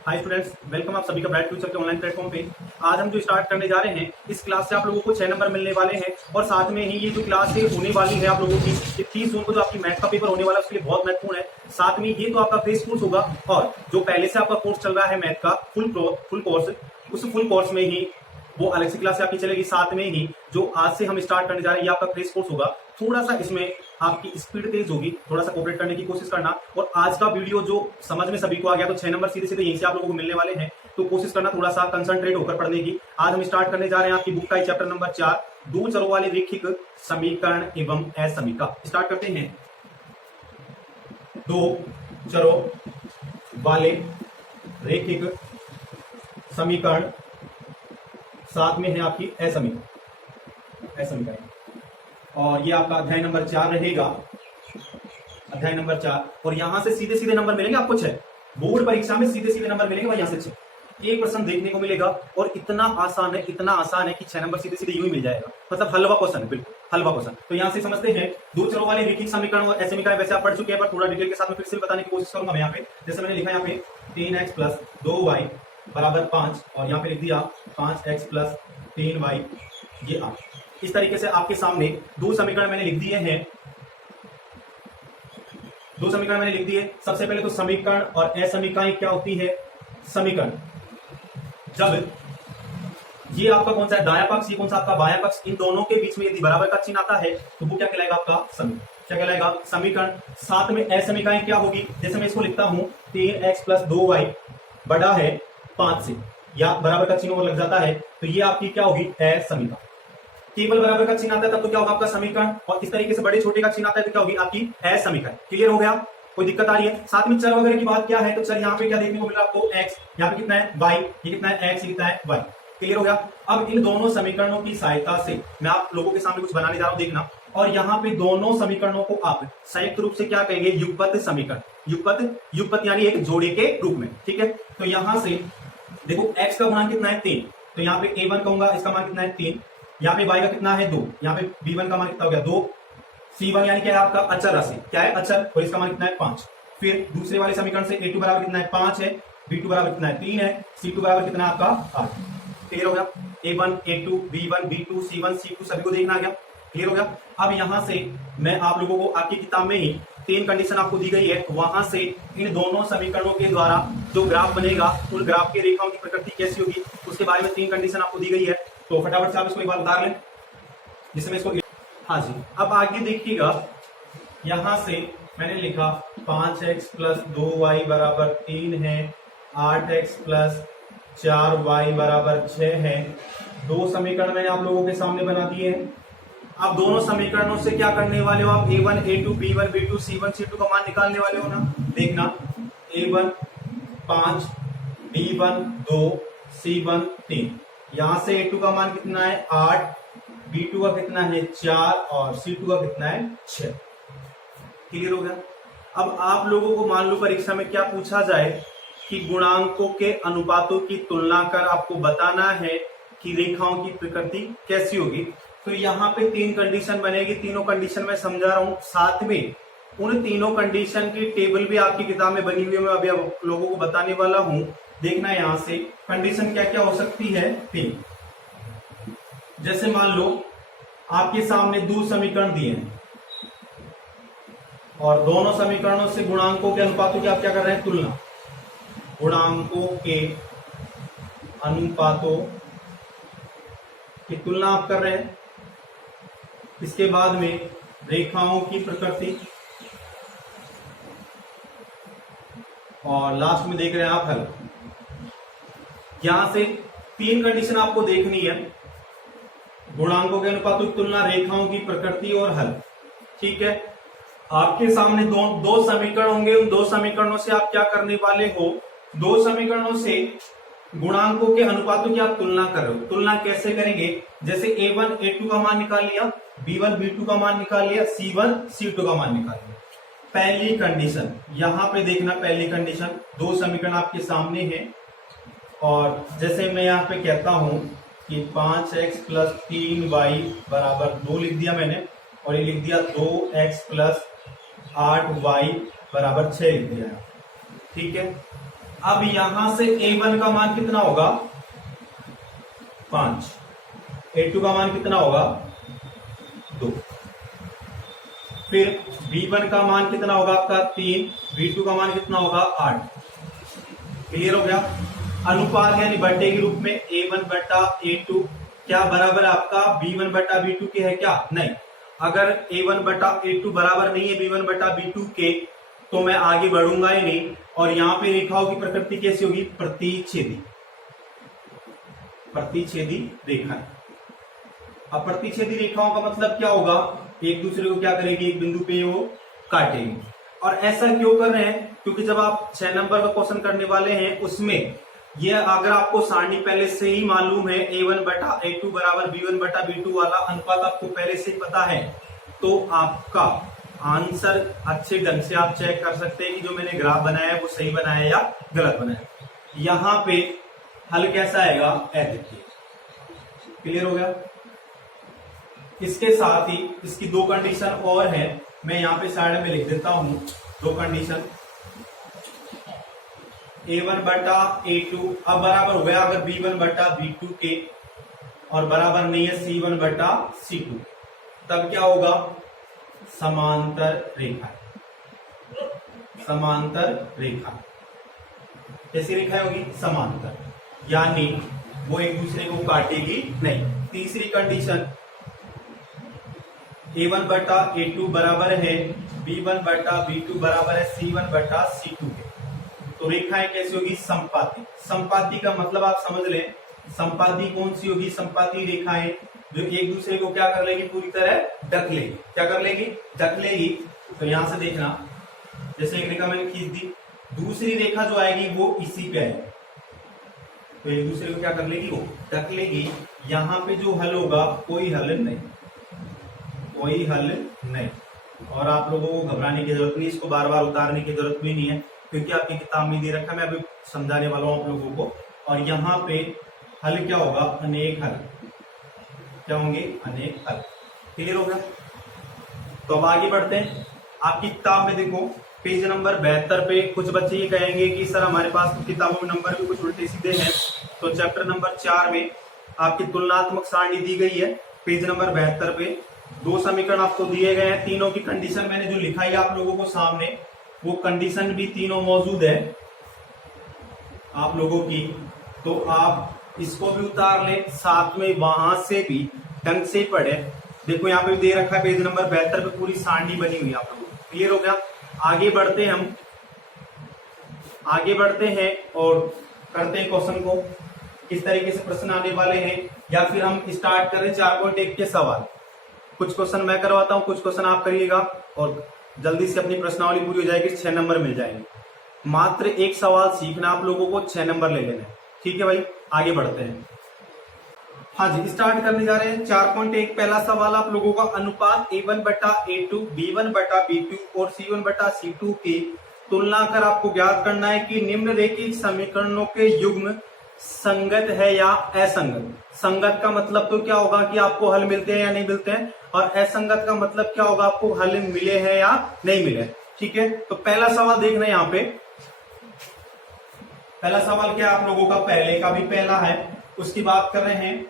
Hi students, welcome आप सभी का ब्राइट फ्यूचर के ऑनलाइन प्लेटफॉर्म पे। आज हम जो स्टार्ट करने जा रहे हैं, इस क्लास से आप लोगों को 6 नंबर मिलने वाले हैं और साथ में ही ये जो क्लास है होने वाली है आप लोगों की, ये 30 जून को जो आपकी मैथ का पेपर होने वाला है उसके लिए बहुत महत्वपूर्ण है। साथ में ये तो आपका क्रेश कोर्स होगा और जो पहले से आपका कोर्स चल रहा है मैथ का फुल कोर्स, उस फुल कोर्स में ही वो अलग से क्लास आपकी चलेगी। साथ में ही जो आज से हम स्टार्ट करने जा रहे हैं ये आपका क्रेश कोर्स होगा। थोड़ा सा इसमें आपकी स्पीड तेज होगी, थोड़ा सा कोऑपरेट करने की कोशिश करना। और आज का वीडियो जो समझ में सभी को आ गया तो 6 नंबर सीधे सीधे यहीं से आप लोगों को मिलने वाले हैं, तो कोशिश करना थोड़ा सा कंसंट्रेट होकर पढ़ने की। आज हम स्टार्ट करने जा रहे हैं आपकी बुक का चैप्टर नंबर 4, दो चरों वाले रैखिक समीकरण एवं असमीका। स्टार्ट करते हैं। दो चरों वाले रैखिक समीकरण, साथ में है आपकी असमीकरण, और ये आपका अध्याय नंबर 4 रहेगा, अध्याय नंबर 4। और यहां से सीधे सीधे नंबर मिलेंगे आपको 6। बोर्ड परीक्षा में सीधे सीधे नंबर मिलेंगे, यहां से 6 एक प्रश्न देखने को मिलेगा। और इतना आसान है कि 6 नंबर सीधे सीधे यूं ही मिल जाएगा। मतलब हलवा क्वेश्चन है, बिल्कुल हलवा क्वेश्चन। तो यहां से समझते हैं दो चरों वाले रैखिक समीकरण और असमीकरण वैसे आप पढ़ चुके हैं, पर थोड़ा डिटेल के साथ में फिर से बताने की कोशिश करूंगा मैं। यहाँ पे जैसे मैंने लिखा यहाँ पे 3x + 2y = 5, और यहाँ पे लिख दिया 5x + 3y ये 8। इस तरीके से आपके सामने दो समीकरण मैंने लिख दिए हैं, दो समीकरण मैंने लिख दिए। सबसे पहले तो समीकरण और असमीकाएं क्या होती है। समीकरण जब ये आपका कौन सा है दायां पक्ष, ये कौन सा आपका बायां पक्ष, इन दोनों के बीच में यदि बराबर का चिन्ह आता है तो वो क्या कहलाएगा आपका समीकरण, क्या कहलाएगा समीकरण। साथ में असमीकाएं क्या होगी, जैसे मैं इसको लिखता हूं 3x + 2y बड़ा है 5 से, या बराबर का चिन्ह लग जाता है तो ये आपकी क्या होगी असमीकरण। केवल बराबर का चिन्ह आता है तब तो क्या होगा आपका समीकरण, और इस तरीके से बड़े छोटे का चिन्ह आता है तो क्या होगी आपकी असमीकरण। क्लियर हो गया, कोई दिक्कत आ रही है। साथ में चर वगैरह की बात क्या है, तो चर यहाँ पे क्या देखने को मिल रहा है आपको x, यहाँ पे कितना है y, ये कितना है x, ये कितना है y। क्लियर हो गया। अब इन दोनों समीकरणों की सहायता से मैं आप लोगों के सामने कुछ बनाने जा रहा हूं, देखना। और यहाँ पे दोनों समीकरणों को आप संयुक्त रूप से क्या कहेंगे, युगपत समीकरण। युगपत यानी एक जोड़े के रूप में, ठीक है। तो यहां से देखो x का गुणांक कितना है 3, तो यहाँ पे a1 कहूंगा, इसका मान कितना है 3। यहाँ पे y का कितना है 2, यहाँ पे b1 का मान कितना हो गया 2। c1 यानी क्या है आपका अचर राशि, क्या है अचर, और इसका मान कितना है 5। फिर दूसरे वाले समीकरण से a2 बराबर कितना है 5 है, b2 बराबर कितना है 3 है, c2 बराबर कितना है आपका 8। क्लियर हो गया। a1 a2 b1 b2 c1 c2 सभी को देखना आ गया। क्लियर हो गया। अब यहां से मैं आप लोगों को आपकी किताब में ही 3 कंडीशन आपको दी गई है, वहां से इन दोनों समीकरणों के द्वारा जो ग्राफ बनेगा, उन ग्राफ की रेखाओं की प्रकृति कैसी होगी उसके बारे में 3 कंडीशन आपको दी गई है। तो फटाफट से आप इसको एक बार उतार लें, जिसमें इसको, हाँ जी। अब आगे देखिएगा, यहां से मैंने लिखा 5x + 2y = 3 है, 8x + 4y = 6 है। दो समीकरण मैंने आप लोगों के सामने बना दिए हैं। अब दोनों समीकरणों से क्या करने वाले हो आप, a1 a2 b1 b2 c1 c2 का मान निकालने वाले हो ना। देखना a1 5, b1 2, c1 3। यहां से a2 का मान कितना है 8, b2 का कितना है 4 और c2 का कितना है 6। क्लियर हो गया। अब आप लोगों को मान लो परीक्षा में क्या पूछा जाए कि गुणांकों के अनुपातों की तुलना कर आपको बताना है कि रेखाओं की प्रकृति कैसी होगी। तो यहाँ पे 3 कंडीशन बनेगी, तीनों कंडीशन मैं समझा रहा हूं। साथ में उन तीनों कंडीशन की टेबल भी आपकी किताब में बनी हुई है, मैं अभी आप लोगों को बताने वाला हूं। देखना यहाँ से कंडीशन क्या क्या हो सकती है 3। जैसे मान लो आपके सामने दो समीकरण दिए हैं और दोनों समीकरणों से गुणांकों के अनुपातों की आप क्या कर रहे हैं तुलना। गुणांकों के अनुपातों की तुलना आप कर रहे हैं। इसके बाद में रेखाओं की प्रकृति, और लास्ट में देख रहे हैं आप हल। यहां से 3 कंडीशन आपको देखनी है, गुणांकों के अनुपातों की तुलना, रेखाओं की प्रकृति और हल। ठीक है। आपके सामने दो समीकरण होंगे, उन दो समीकरणों से आप क्या करने वाले हो, दो समीकरणों से गुणांकों के अनुपातों की आप तुलना कर रहे हो। तुलना कैसे करेंगे, जैसे a1 a2 का मान निकाल लिया, b1 b2 का मान निकाल लिया, c1 c2 का मान निकाल लिया। पहली कंडीशन यहां पे देखना, पहली कंडीशन दो समीकरण आपके सामने हैं, और जैसे मैं यहाँ पे कहता हूं कि 5x + 3y = 2 लिख दिया मैंने, और ये लिख दिया 2x + 8y = 6 लिख दिया। ठीक है। अब यहां से A1 का मान कितना होगा 5, A2 का मान कितना होगा 2, फिर B1 का मान कितना होगा आपका 3, B2 का मान कितना होगा 8। क्लियर हो गया। अनुपात यानी बट्टे के रूप में A1 बटा A2 क्या बराबर आपका B1 बटा B2 के है क्या? नहीं। अगर A1 बटा A2 बराबर नहीं है B1 बटा B2 के तो मैं आगे बढ़ूंगा ही नहीं। और यहाँ पे रेखाओं की प्रकृति कैसी होगी? प्रतिच्छेदी, प्रतिच्छेदी रेखा। अब प्रतिच्छेदी रेखाओं का मतलब क्या होगा? एक दूसरे को क्या करेगी? एक बिंदु पे वो काटेगी। और ऐसा क्यों कर रहे हैं? क्योंकि जब आप 6 नंबर का क्वेश्चन करने वाले हैं उसमें ये अगर आपको सारणी पहले से ही मालूम है A1 बटा A2 बराबर B1 बटा B2 वाला अनुपात आपको पहले से ही पता है तो आपका आंसर अच्छे ढंग से आप चेक कर सकते हैं कि जो मैंने ग्राफ बनाया है वो सही बनाया या गलत बनाया। यहां पे हल कैसा आएगा? देखिए क्लियर हो गया। इसके साथ ही इसकी 2 कंडीशन और है, मैं यहां पे साइड में लिख देता हूं 2 कंडीशन। A1 बटा A2 अब बराबर हो गया अगर B1 बटा B2 के और बराबर नहीं है C1 बटा C2 तब क्या होगा? समांतर रेखा। समांतर रेखा कैसी रेखा होगी? समांतर, यानी वो एक दूसरे को काटेगी नहीं। तीसरी कंडीशन A1 बटा A2 बराबर है B1 बटा B2 बराबर है C1 बटा C2 के, तो रेखाएं कैसी होगी? संपाती। संपाती का मतलब आप समझ लें, संपाती कौन सी होगी? संपाती रेखाएं जो एक दूसरे को क्या कर लेगी? पूरी तरह ढक लेगी। क्या कर लेगी? ढक लेगी। तो यहां से देखना, जैसे एक रेखा मैंने खींच दी, दूसरी रेखा जो आएगी वो इसी पे आएगी, तो एक दूसरे को क्या कर लेगी? वो ढक लेगी। यहां पे जो हल होगा कोई हल नहीं, कोई हल नहीं। और आप लोगों को घबराने की जरूरत नहीं, इसको बार बार उतारने की जरूरत भी नहीं है क्योंकि आपकी किताब में दे रखा है, मैं अभी समझाने वाला हूं आप लोगों को। और यहाँ पे हल क्या होगा? अनेक हल। क्या होंगे? अनेक हल। क्लियर हो गया। तो अब आगे बढ़ते हैं। आपकी किताब में देखो पेज नंबर 72 पे कुछ बच्चे ये कहेंगे कि सर हमारे पास तो किताबों में नंबर भी कुछ उल्टे सीधे हैं, तो चैप्टर नंबर 4 में आपकी तुलनात्मक सारणी दी गई है। पेज नंबर 72 पे 2 समीकरण आपको दिए गए हैं, तीनों की कंडीशन मैंने जो लिखा है आप लोगों को सामने, वो कंडीशन भी तीनों मौजूद है आप लोगों की। तो आप इसको भी उतार ले, साथ में वहां से भी ढंग से पढ़े। देखो यहाँ पे दे रखा है पेज नंबर 72 पे पूरी सारणी बनी हुई है आप लोगों को। क्लियर हो गया। आगे बढ़ते हैं, हम आगे बढ़ते हैं और करते हैं क्वेश्चन को, किस तरीके से प्रश्न आने वाले हैं। या फिर हम स्टार्ट करें 4.1 के सवाल। कुछ क्वेश्चन मैं करवाता हूं, कुछ क्वेश्चन आप करिएगा और जल्दी से अपनी प्रश्नावली पूरी हो जाएगी, 6 नंबर मिल जाएंगे। मात्र एक सवाल सीखना आप लोगों को, 6 नंबर ले लेना है। ठीक है भाई, आगे बढ़ते हैं। हाँ जी, स्टार्ट करने जा रहे हैं 4.1। पहला सवाल आप लोगों का, अनुपात A1 बटा A2, B1 बटा B2 और C1 बटा C2 की तुलना कर आपको ज्ञात करना है कि निम्नलिखित समीकरणों के युग्म संगत है या असंगत। संगत का मतलब तो क्या होगा कि आपको हल मिलते हैं या नहीं मिलते हैं, और असंगत का मतलब क्या होगा आपको हल मिले हैं या नहीं मिले। ठीक है, तो पहला सवाल देखना है। यहाँ पे पहला सवाल क्या आप लोगों का, पहले का भी पहला है, उसकी बात कर रहे हैं।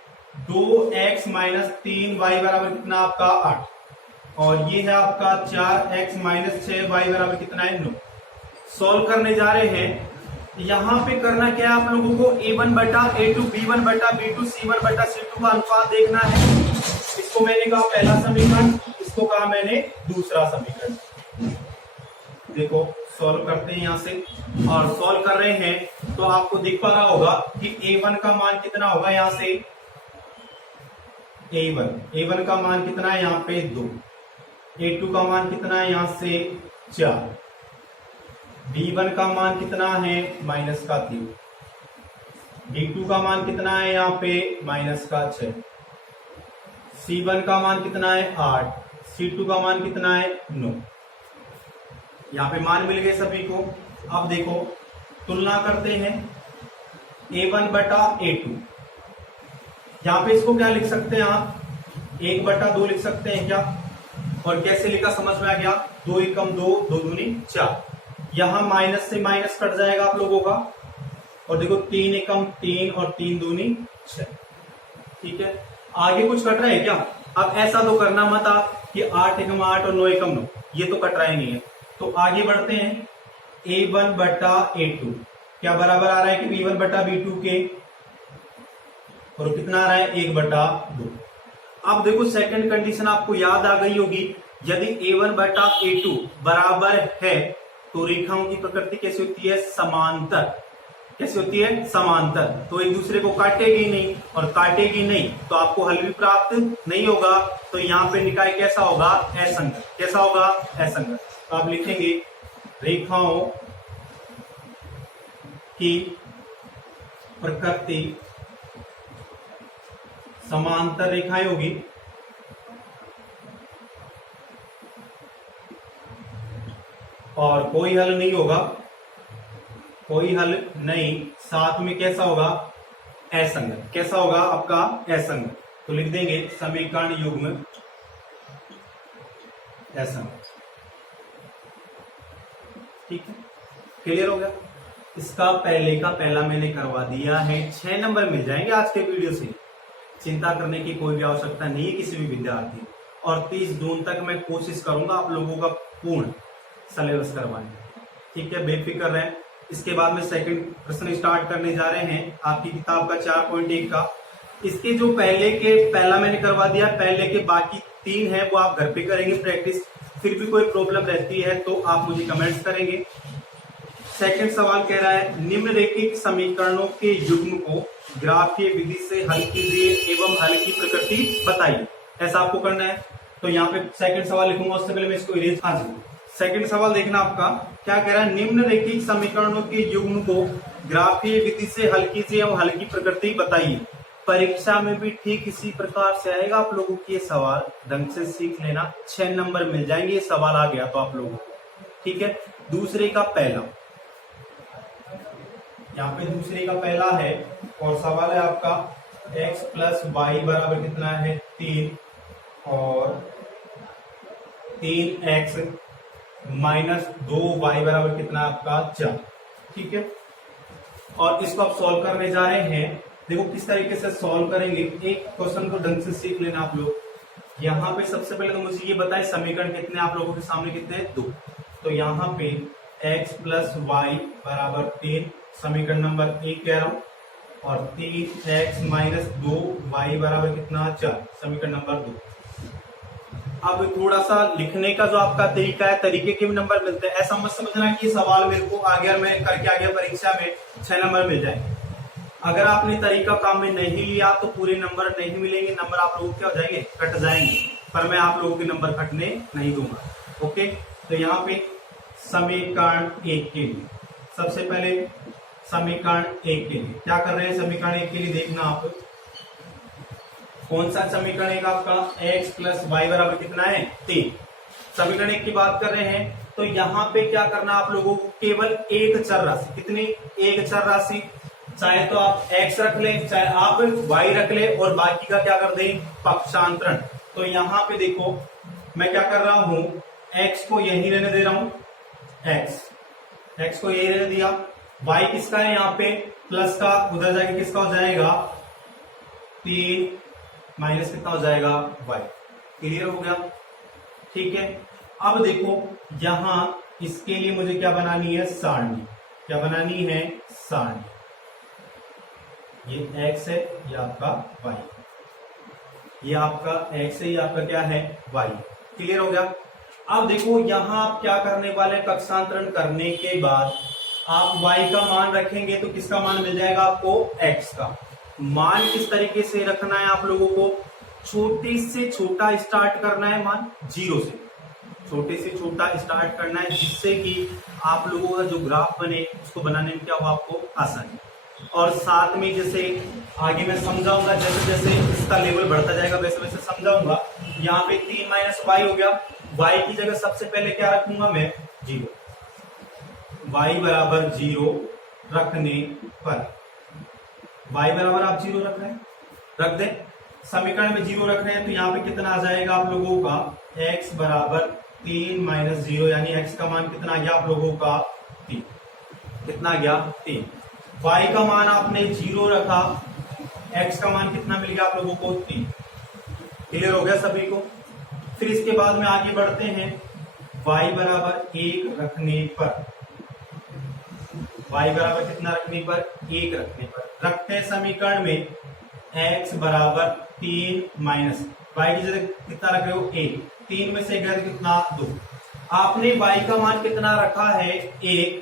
2x माइनस 3y बराबर कितना आपका 8, और ये है आपका 4x माइनस 6y बराबर कितना है 9। सॉल्व करने जा रहे हैं। यहां पे करना क्या है आप लोगों को, A1 बटा A2, B1 बटा B2, C1 बटा C2 का अनुपात देखना है। इसको मैंने कहा पहला समीकरण, इसको कहा मैंने दूसरा समीकरण। देखो सॉल्व करते हैं यहां से, और सॉल्व कर रहे हैं तो आपको दिख पा रहा होगा कि A1 का मान कितना होगा। यहां से A1 का मान कितना है यहाँ पे 2, A2 का मान कितना है यहाँ से 4, B1 का मान कितना है माइनस का 3, B2 का मान कितना है यहाँ पे माइनस का 6, C1 का मान कितना है 8, C2 का मान कितना है 9। यहाँ पे मान मिल गए सभी को। अब देखो तुलना करते हैं A1 बटा A2। यहाँ पे इसको क्या लिख सकते हैं आप, 1 बटा 2 लिख सकते हैं क्या, और कैसे लिखा समझ में आ गया। 2 एकम 2, 2 दूनी 4। यहां माइनस से माइनस कट जाएगा आप लोगों का, और देखो 3 एकम 3 और 3 दूनी 6। ठीक है, आगे कुछ कट रहा है क्या? अब ऐसा तो करना मत आप कि 8 एकम 8 और 9 एकम 9, ये तो कट रहा ही नहीं है। तो आगे बढ़ते हैं, A1 बटा A2 क्या बराबर आ रहा है कि B1 बटा B2 के, और कितना आ रहा है 1 बटा 2। अब देखो सेकंड कंडीशन आपको याद आ गई होगी, यदि A1 बटा A2 बराबर है तो रेखाओं की प्रकृति कैसी होती है? समांतर। कैसी होती है? समांतर। तो एक दूसरे को काटेगी नहीं, और काटेगी नहीं तो आपको हल भी प्राप्त नहीं होगा। तो यहाँ पे निकाय कैसा होगा? असंगत। कैसा होगा? असंगत। तो आप लिखेंगे रेखाओं की प्रकृति समांतर रेखाएं होगी, और कोई हल नहीं होगा, कोई हल नहीं। साथ में कैसा होगा? असंगत। कैसा होगा आपका? असंगत। तो लिख देंगे समीकरण युग्म असंगत। ठीक है, क्लियर हो गया? इसका पहले का पहला मैंने करवा दिया है, 6 नंबर मिल जाएंगे आज के वीडियो से। चिंता करने की कोई भी आवश्यकता नहीं है किसी भी विद्यार्थी। और 30 जून तक मैं कोशिश करूंगा आप लोगों का पूर्ण सिलेबस करवाने। ठीक है, बेफिक्र रहें। इसके बाद में सेकंड प्रश्न स्टार्ट करने जा रहे हैं आपकी किताब का 4.1 का। इसके जो पहले के पहला मैंने करवा दिया, पहले के बाकी 3 है वो आप घर पे करेंगे प्रैक्टिस। फिर भी कोई प्रॉब्लम रहती है तो आप मुझे कमेंट्स करेंगे। सेकंड सवाल कह रहा है निम्नलिखित समीकरणों के युग्म को ग्राफीय विधि से हल कीजिए एवं हल की प्रकृति बताइए। ऐसा आपको करना है। तो यहाँ पे सेकंड सवाल लिखूंगा, उससे पहले मैं इसको इरेज। हाँ जी, सेकंड सवाल देखना आपका क्या कह रहा है, निम्नलिखित समीकरणों के युग्म को ग्राफीय विधि से हल कीजिए एवं हल की प्रकृति बताइए। परीक्षा में भी ठीक इसी प्रकार से आएगा आप लोगों के सवाल, ढंग से सीख लेना। 6 नंबर मिल जाएंगे ये सवाल आ गया तो आप लोगों को। ठीक है, दूसरे का पहला, यहाँ पे दूसरे का पहला है और सवाल है आपका x प्लस वाई बराबर कितना है 3 और 3x माइनस 2y बराबर कितना आपका 4। ठीक है, और इसको आप सॉल्व करने जा रहे हैं। देखो किस तरीके से सॉल्व करेंगे, एक क्वेश्चन को ढंग से सीख लेना आप लोग। यहाँ पे सबसे पहले तो मुझे ये बताएं समीकरण कितने आप लोगों के सामने कितने हैं? 2। तो यहाँ पे x प्लस वाई बराबर 3 समीकरण नंबर 1 कह रहा हूं, और 3x माइनस 2y बराबर कितना 4 समीकरण नंबर 2। अब थोड़ा सा लिखने का जो आपका तरीका है, तरीके के भी नंबर मिलते हैं। ऐसा मत समझना कि सवाल मेरे को आ गया मैं करके आ गया, परीक्षा में 6 नंबर मिल जाएंगे। अगर आपने तरीका काम में नहीं लिया तो पूरे नंबर नहीं मिलेंगे, नंबर आप लोगों क्या हो जाएंगे? कट जाएंगे। पर मैं आप लोगों के नंबर कटने नहीं दूंगा। ओके, तो यहाँ पे समीकरण 1 के लिए सबसे पहले समीकरण 1 के लिए क्या कर रहे हैं? समीकरण 1 के लिए देखना आप कौन सा समीकरण है आपका x प्लस वाई बराबर कितना है 3। समीकरण 1 की बात कर रहे हैं तो यहाँ पे क्या करना आप लोगों को? केवल एक चर राशि, कितनी? एक चर राशि, चाहे तो आप x रख लें चाहे आप y रख लें, और बाकी का क्या कर दें? पक्षांतरण। तो यहाँ पे देखो मैं क्या कर रहा हूं, x को यही रहने दे रहा हूं, x को यही रहने दिया। y किसका है? यहाँ पे प्लस का, उधर जाके किसका हो जाएगा? 3 माइनस कितना हो जाएगा? y। क्लियर हो गया? ठीक है, अब देखो यहां इसके लिए मुझे क्या बनानी है? सारणी। क्या बनानी है? सारणी। ये x है, ये आपका y, ये आपका x है, ये आपका क्या है? y। क्लियर हो गया? अब देखो यहां आप क्या करने वाले? कक्षांतरण करने के बाद आप y का मान रखेंगे तो किसका मान मिल जाएगा आपको? x का मान। किस तरीके से रखना है आप लोगों को? छोटे से छोटा स्टार्ट करना है मान, 0 से छोटे से छोटा स्टार्ट करना है, जिससे कि आप लोगों का जो ग्राफ बने उसको बनाने में क्या हो आपको आसानी। और साथ में जैसे आगे मैं समझाऊंगा, जैसे जैसे इसका लेवल बढ़ता जाएगा वैसे वैसे समझाऊंगा। यहाँ पे 3 माइनस वाई हो गया, y की जगह सबसे पहले क्या रखूंगा मैं? 0। y बराबर 0 रखने पर, y बराबर आप 0 रख रहे हैं, रख दें। समीकरण में 0 रख रहे हैं तो यहाँ पे कितना आ जाएगा आप लोगों का? x बराबर 3 माइनस 0, यानी x का मान कितना आ गया आप लोगों का? 3। कितना आ गया? 3। y का मान आपने 0 रखा, x का मान कितना मिल गया आप लोगों को 3। क्लियर हो गया सभी को। फिर इसके बाद में आगे बढ़ते हैं, y बराबर 1 रखने पर, y बराबर कितना रखने पर 1 रखने पर रखते हैं समीकरण में x बराबर 3 माइनस y की जगह कितना रख रहे हो 1, 3 में से गया तो कितना 2। आपने y का मान कितना रखा है 1,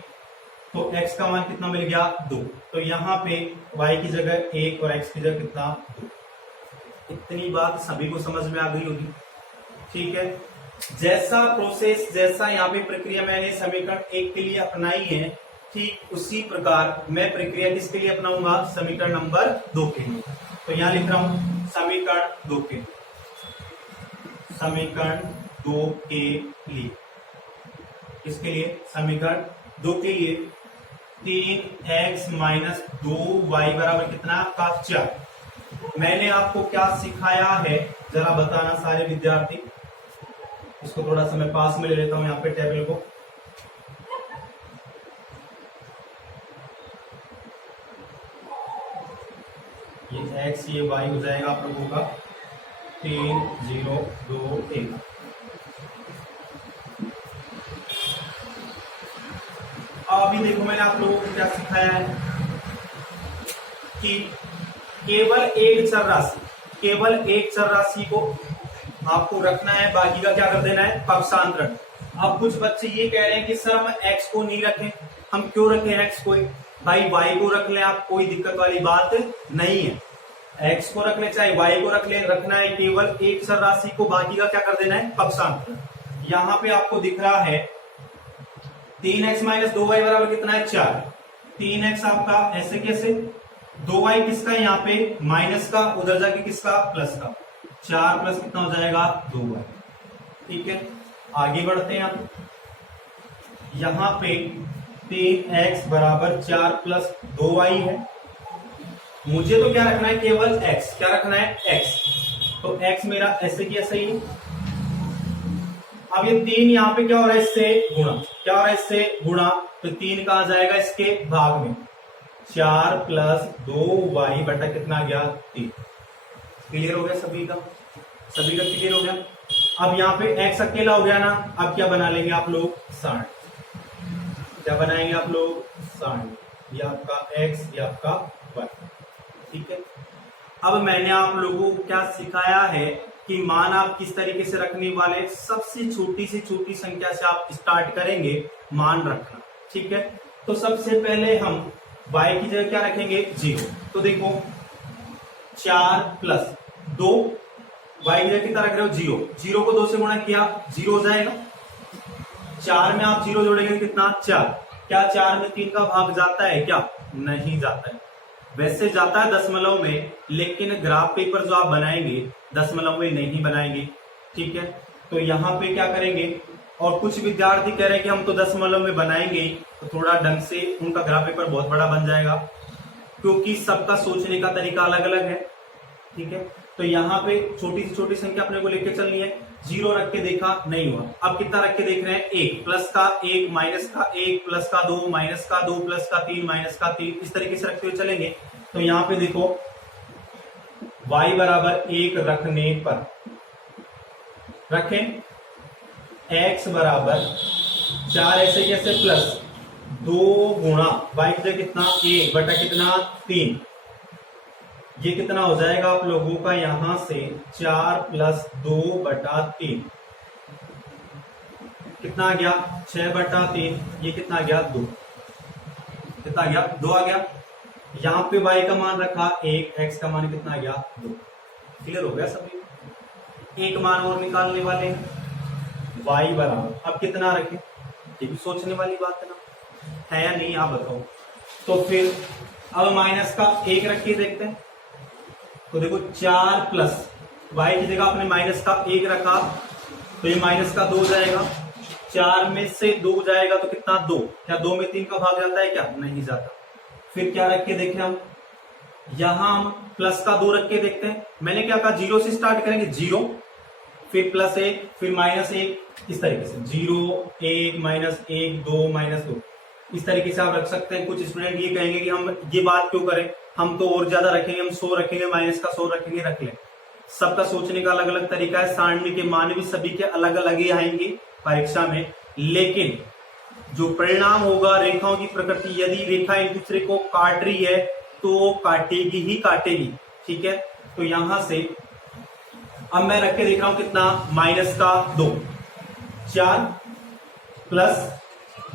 तो x का मान कितना मिल गया 2। तो यहाँ पे y की जगह 1 और x की जगह कितना 2। इतनी बात सभी को समझ में आ गई होगी। ठीक है, जैसा प्रोसेस, जैसा यहाँ पे प्रक्रिया मैंने समीकरण 1 के लिए अपनाई है, ठीक उसी प्रकार मैं प्रक्रिया किसके लिए अपनाऊंगा, समीकरण नंबर 2 के लिए। तो यहाँ लिख रहा हूं समीकरण 2 के, समीकरण 2 के लिए, किसके लिए, समीकरण 2 के लिए 3x माइनस 2y बराबर कितना आपका 4। मैंने आपको क्या सिखाया है जरा बताना सारे विद्यार्थी। इसको थोड़ा सा मैं पास में ले लेता हूं यहाँ पे टेबल को। ये x ये y हो जाएगा आप लोगों का 3 0 2 1। अभी देखो मैंने आप लोगों को क्या सिखाया है कि केवल एक चर राशि, केवल एक चर राशि को आपको रखना है, बाकी का क्या कर देना है, पक्षांतरण। अब कुछ बच्चे ये कह रहे हैं कि सर हम x को नहीं रखें, हम क्यों रखें x को, भाई y को रख लें आप, कोई दिक्कत वाली बात नहीं है। x को रख ले चाहे y को रख ले, रखना है केवल एक चर राशि को, बाकी का क्या कर देना है, पक्षांतरण। यहाँ पे आपको दिख रहा है 3x माइनस 2y बराबर कितना है 4। 3x आपका ऐसे कैसे, 2y किसका यहाँ पे माइनस का, उधर जाके किसका प्लस का, 4 प्लस कितना हो जाएगा 2y। ठीक है, आगे बढ़ते हैं आप। यहाँ पे 3x बराबर 4 प्लस 2y है, मुझे तो क्या रखना है, केवल x, क्या रखना है x। तो x मेरा ऐसे की ऐसे ही। अब ये 3 यहाँ पे क्या हो रहा है, इससे गुणा, क्या हो रहा है, इससे गुणा, तो 3 कहा जाएगा इसके भाग में, 4 प्लस 2y बटा कितना गया 3। क्लियर हो गया सभी का, सभी का क्लियर हो गया। अब यहाँ पे x अकेला हो गया ना, अब क्या बना लेंगे आप लोग 60, क्या बनाएंगे आप लोग 60, ये आपका x ये आपका y। ठीक है, अब मैंने आप लोगों को क्या सिखाया है कि मान आप किस तरीके से रखने वाले, सबसे छोटी से छोटी संख्या से आप स्टार्ट करेंगे मान रखना। ठीक है, तो सबसे पहले हम y की जगह क्या रखेंगे 0। तो देखो 4 प्लस 2, y की जगह कितना रख रहे हो 0, 0 को 2 से गुणा किया 0 हो जाएगा, 4 में आप 0 जोड़ेंगे कितना 4। क्या 4 में 3 का भाग जाता है क्या, नहीं जाता है, वैसे जाता है दशमलव में, लेकिन ग्राफ पेपर जो आप बनाएंगे दशमलव में नहीं बनाएंगे। ठीक है, तो यहाँ पे क्या करेंगे, और कुछ विद्यार्थी कह रहे हैं कि हम तो दशमलव में बनाएंगे, तो थोड़ा ढंग से उनका ग्राफ पेपर बहुत बड़ा बन जाएगा, क्योंकि सबका सोचने का तरीका अलग अलग है। ठीक है, तो यहाँ पे छोटी से छोटी संख्या अपने को लेके चलनी है। 0 रख के देखा नहीं हुआ, अब कितना रख के देख रहे हैं 1, प्लस का 1 माइनस का 1 प्लस का 2 माइनस का 2 प्लस का 3 माइनस का 3, इस तरीके से रखते हुए चलेंगे। तो यहाँ पे देखो y बराबर 1 रखने पर रखें x बराबर 4 ऐसे कैसे प्लस 2 गुणा y की जगह कितना 1 बटा कितना 3, ये कितना हो जाएगा आप लोगों का यहां से 4 प्लस 2 बटा 3, कितना आ गया 6 बटा 3, ये कितना आ गया 2, कितना आ गया 2 आ गया। यहाँ पे y का मान रखा 1, x का मान कितना आ गया 2। क्लियर हो गया सभी। एक मान और निकालने वाले हैं, y बराबर अब कितना रखें, ये भी सोचने वाली बात है या नहीं आप बताओ। तो फिर अब माइनस का 1 रख के देखते हैं, तो देखो 4 प्लस y की जगह आपने माइनस का 1 रखा, तो ये माइनस का 2 जाएगा, 4 में से 2 जाएगा तो कितना 2, क्या 2 में 3 का भाग जाता है क्या, नहीं जाता। फिर क्या रख के देखें हम, यहां हम प्लस का 2 रख के देखते हैं। मैंने क्या कहा 0 से स्टार्ट करेंगे, 0 फिर प्लस 1 फिर माइनस 1, इस तरीके से 0 1 माइनस 1 2 माइनस 2। इस तरीके से आप रख सकते हैं। कुछ स्टूडेंट ये कहेंगे कि हम ये बात क्यों करें, हम तो और ज्यादा रखेंगे, हम 100 रखेंगे, माइनस का 100 रखेंगे, रख लें। सबका सोचने का अलग अलग तरीका है, सारणी के मान भी सभी के अलग अलग ही आएंगे परीक्षा में, लेकिन जो परिणाम होगा रेखाओं की प्रकृति, यदि रेखा एक दूसरे को काट रही है तो काटेगी ही काटेगी, ठीक है। तो यहां से अब मैं रख के देख रहा हूं कितना, माइनस का 2, 4 प्लस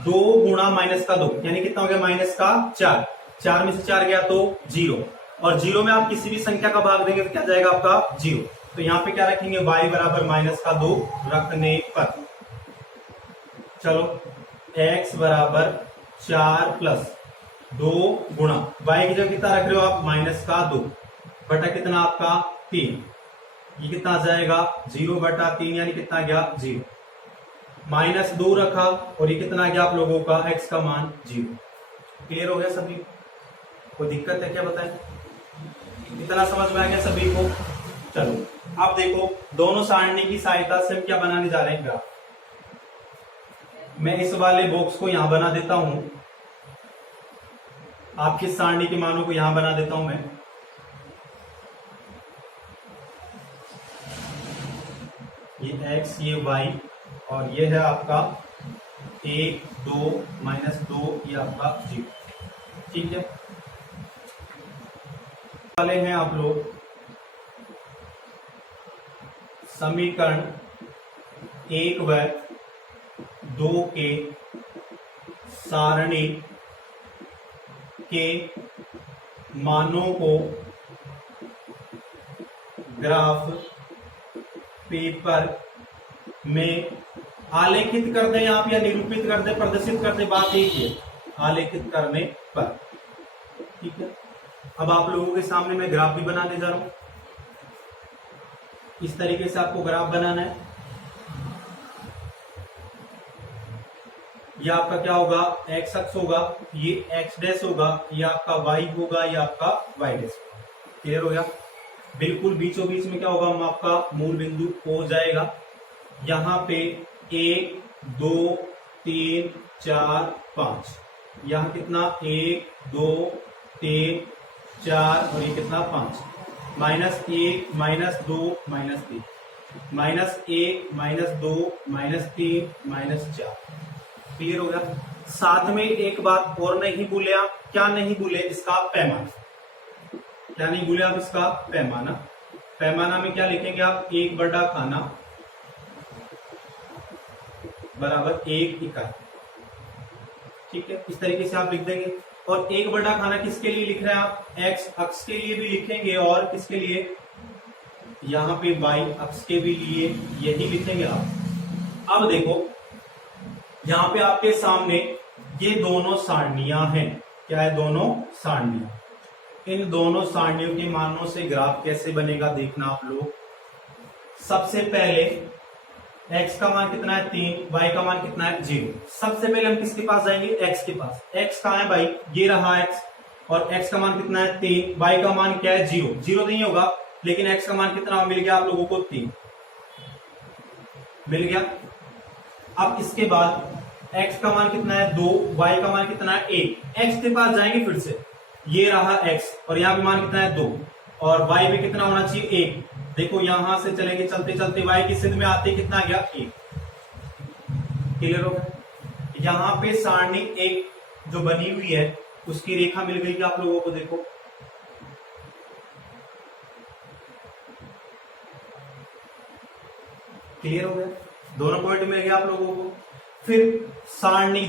2 गुणा माइनस का 2, यानी कितना हो गया माइनस का 4, 4 में से 4 गया तो 0, और 0 में आप किसी भी संख्या का भाग देंगे तो क्या जाएगा आपका 0। तो यहां पे क्या रखेंगे, y बराबर माइनस का 2 रखने पर, चलो x बराबर 4 प्लस 2 गुणा y की जगह कितना रख रहे हो आप, माइनस का 2 बटा कितना आपका 3, ये कितना आ जाएगा 0 बटा 3, यानी कितना गया 0, माइनस 2 रखा और ये कितना गया आप लोगों का x का मान 0। क्लियर हो गया सभी, कोई दिक्कत है क्या बताएं, इतना समझ में आ गया सभी को। चलो अब देखो, दोनों सारणी की सहायता से हम क्या बनाने जा रहे हैं ग्राफ। मैं इस वाले बॉक्स को यहां बना देता हूं, आपकी सारणी के मानों को यहां बना देता हूं मैं, ये x ये y और ये है आपका 1 2 माइनस 2, ये आपका 0, ठीक है। वाले हैं आप लोग समीकरण 1 व 2 के सारणी के मानों को ग्राफ पेपर में आलेखित कर दें आप, या निरूपित कर दें, प्रदर्शित कर दें, बात एक ही है, आलेखित करने पर, ठीक है। अब आप लोगों के सामने मैं ग्राफ भी बनाने जा रहा हूं, इस तरीके से आपको ग्राफ बनाना है। ये आपका क्या होगा, एक्स अक्ष होगा, ये एक्स डैश होगा, ये आपका वाई होगा, ये आपका वाई डैश होगा। क्लियर हो गया, बिल्कुल बीचों बीच में क्या होगा, हम आपका मूल बिंदु हो जाएगा। यहां पे 1 2 3 4 5, यहां कितना 1 2 3 4 और ये कितना 5, -1 -2 -3, -1 -2 -3 -4। क्लियर हो गया। साथ में एक बात और नहीं भूले आप, क्या नहीं भूले, इसका पैमाना। क्या नहीं भूले आप, इसका पैमाना। पैमाना में क्या लिखेंगे आप, 1 बड़ा खाना बराबर 1 इकाई, ठीक है, इस तरीके से आप लिख देंगे। और 1 बड़ा खाना किसके लिए लिख रहे हैं आप, एक्स अक्ष के लिए भी लिखेंगे, और किसके लिए, यहां पे वाई अक्ष के भी लिए यही लिखेंगे आप। अब देखो यहां पे आपके सामने ये दोनों सारणियां हैं, क्या है, दोनों सारणियां। इन दोनों सारणियों के मानों से ग्राफ कैसे बनेगा देखना आप लोग। सबसे पहले x का मान कितना है 3, y का मान कितना है 0। सबसे पहले हम किसके पास जाएंगे, x के पास। x कहां है भाई, ये रहा x, और x का मान कितना है 3, y का मान क्या है 0, 0 नहीं होगा, लेकिन x का मान कितना मिल गया आप लोगों को 3 मिल गया। अब इसके बाद x का मान कितना है 2, y का मान कितना है 1। x के पास जाएंगे फिर से, ये रहा x और यहाँ पे मान कितना है 2, और y पे कितना होना चाहिए 1। देखो यहां से चलेंगे चलते चलते y की सिद्ध में आते कितना गया 1। क्लियर हो गया। यहां पे सारणी एक जो बनी हुई है उसकी रेखा मिल गई आप लोगों को, देखो क्लियर हो गया, दोनों पॉइंट मिल गया आप लोगों को। फिर सारणी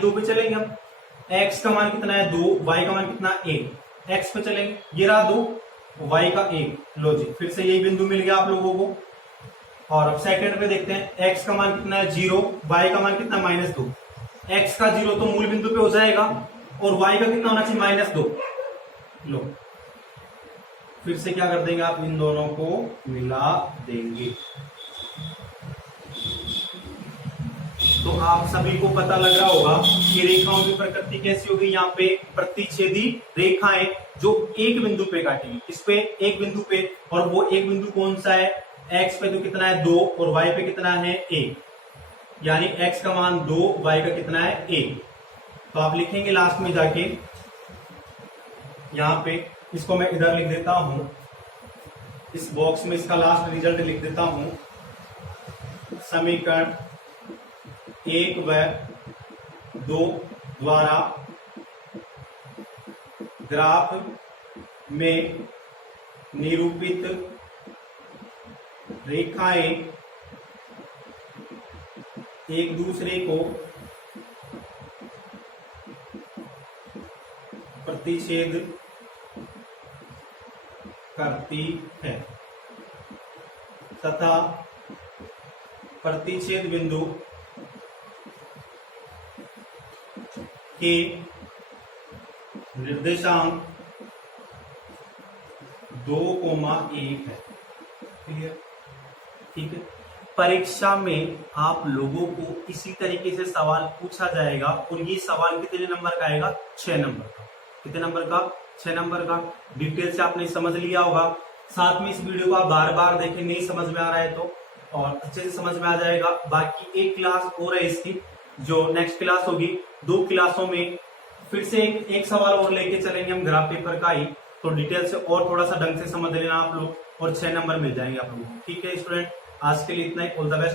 2 पे चलेंगे हम। x का मान कितना है 2, y का मान कितना है 1। x पे चलेंगे, ये रहा 2, y का 1। लो जी, फिर से यही बिंदु मिल गया आप लोगों को। और अब सेकंड पे देखते हैं, x का मान कितना है 0, y का मान कितना है -2। x का 0 तो मूल बिंदु पे हो जाएगा, और y का कितना होना चाहिए -2। लो फिर से क्या कर देंगे आप, इन दोनों को मिला देंगे। तो आप सभी को पता लग रहा होगा कि रेखाओं की प्रकृति कैसी होगी। यहाँ पे प्रतिच्छेदी रेखाएं जो एक बिंदु पे काटेंगी, इस पे एक बिंदु पे, और वो एक बिंदु कौन सा है, x पे तो कितना है 2 और y पे कितना है 1, यानी x का मान 2, y का कितना है 1। तो आप लिखेंगे लास्ट में जाके, यहां पे इसको मैं इधर लिख देता हूं, इस बॉक्स में इसका लास्ट रिजल्ट लिख देता हूं। समीकरण 1 व 2 द्वारा ग्राफ में निरूपित रेखाएं एक दूसरे को प्रतिच्छेद करती है तथा प्रतिच्छेद बिंदु के निर्देशांक 2,1 है। क्लियर? ठीक है। परीक्षा में आप लोगों को इसी तरीके से सवाल पूछा जाएगा और ये सवाल कितने नंबर का आएगा? 6 नंबर का। कितने नंबर का? 6 नंबर का। डिटेल से आपने समझ लिया होगा। साथ में इस वीडियो को आप बार बार देखें, नहीं समझ में आ रहा है तो, और अच्छे से समझ में आ जाएगा। बाकी एक क्लास और है इसकी, जो नेक्स्ट क्लास होगी। 2 क्लासों में फिर से एक सवाल और लेके चलेंगे हम ग्राफ पेपर का ही, तो डिटेल से और थोड़ा सा ढंग से समझ लेना आप लोग, और 6 नंबर मिल जाएंगे आप लोगों को। ठीक है स्टूडेंट, आज के लिए इतना ही। All the best.